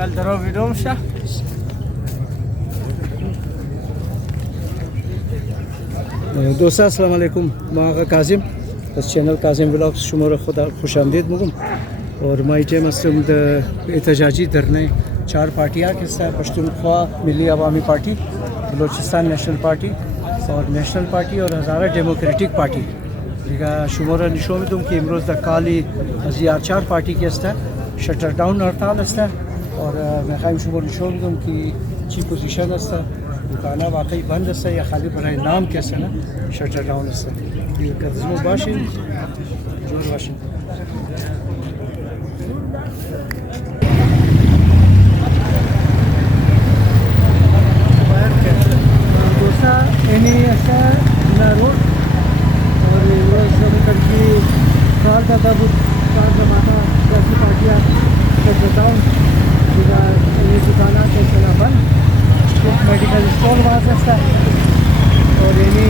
Gel daro videomuşa. دوستان السلام علیکم ما آقا کاظم از چینل کاظم ولاگز شما را خوش آمدید میگم और मैं time हस्तम the एहतजाजी धरने चार पार्टियाँ किस्ता पश्तूनख्वा मिली अवामी पार्टी बलोचिस्तान नेशनल पार्टी और नेशनल पार्टी और हज़ारा डेमोक्रेटिक पार्टी लिगा शुमारा निशोम दुम कि इमरोज़ द काली अजियार चार पार्टी किस्ता शटर डाउन हड़ताल हस्ता और मैं खाइम शुमार निशोम दुम कि अच्छी पोजीशन हस्ता दुकाना वाकई बंद हस्ता या खाली बनाए नाम कैसे ना शटर डाउन हस्ता ये कदमों बाशी जोर बाशी ini asa narod और रोज सब करके कार का तब कार जमाना जैसी पार्टियाँ बताऊँ ये दुकाना के चला बंद कुछ मेडिकल स्टोर वहाँ से और ये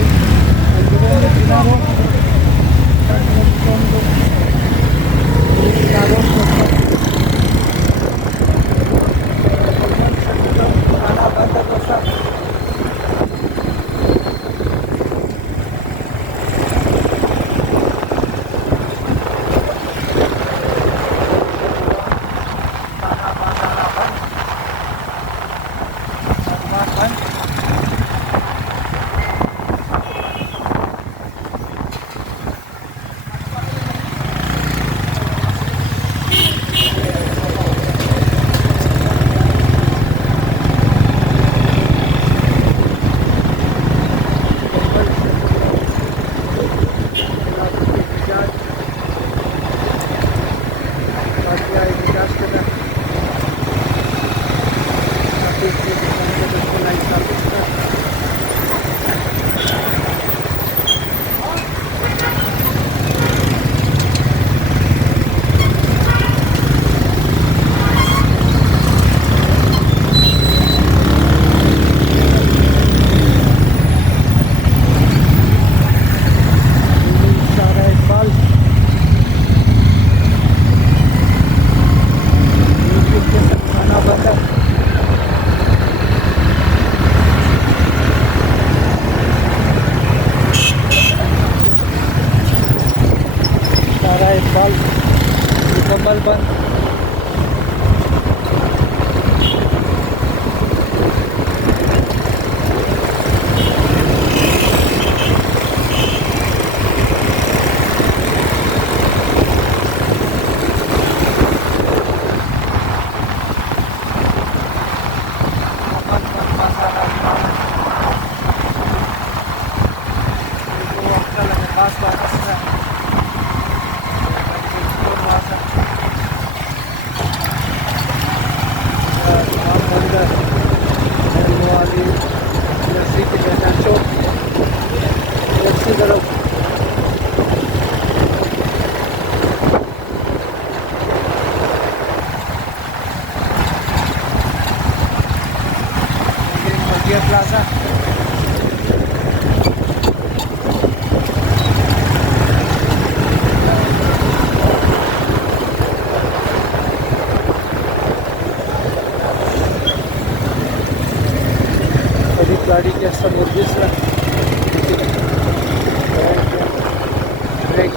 मुकम्मल बंद प्लाजा गाड़ी के समोर दिसला ब्रेक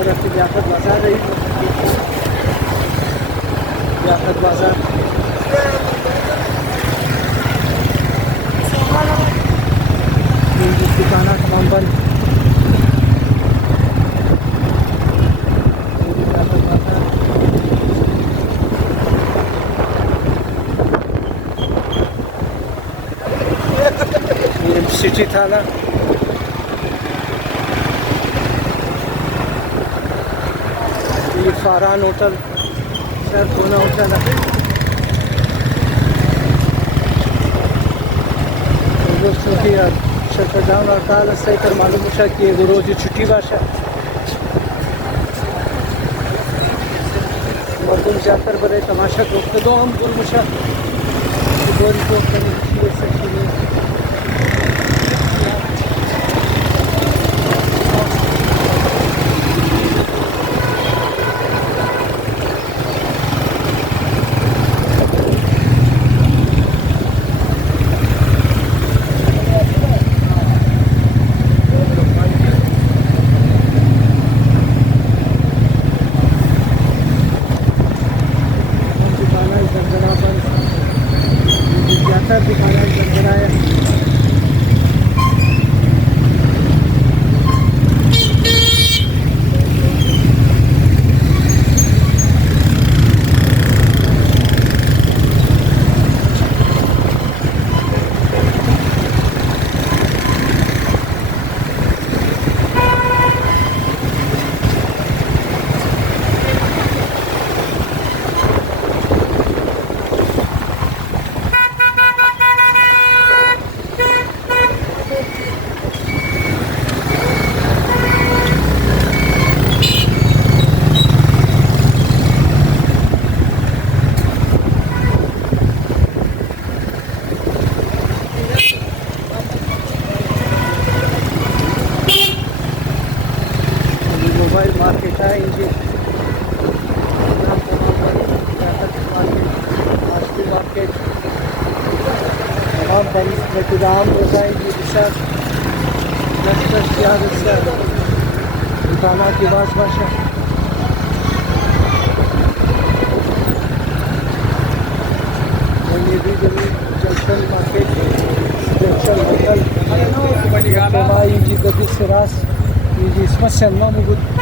तरफ लियाकत बाजार रही लियाकत बाजार दुकाना तमाम बंद सिटी थाना ये फारान होटल सर कोना होटल है दोस्तों की शटर डाउन हड़ताल सही कर मालूम है कि रोज छुट्टी बाशा मर्दम जाकर बड़े तमाशा रोकते दो हम गुलमुशा गोरी को market है इंजी market तमाम बंद इंतजाम होता है इंजी बिशर नक्शा सियासत दुकाना की बात बाशा ये भी जंक्शन मार्केट जंक्शन होटल इंजी गदी सिरास इंजी इसमें सन्मा मुगुद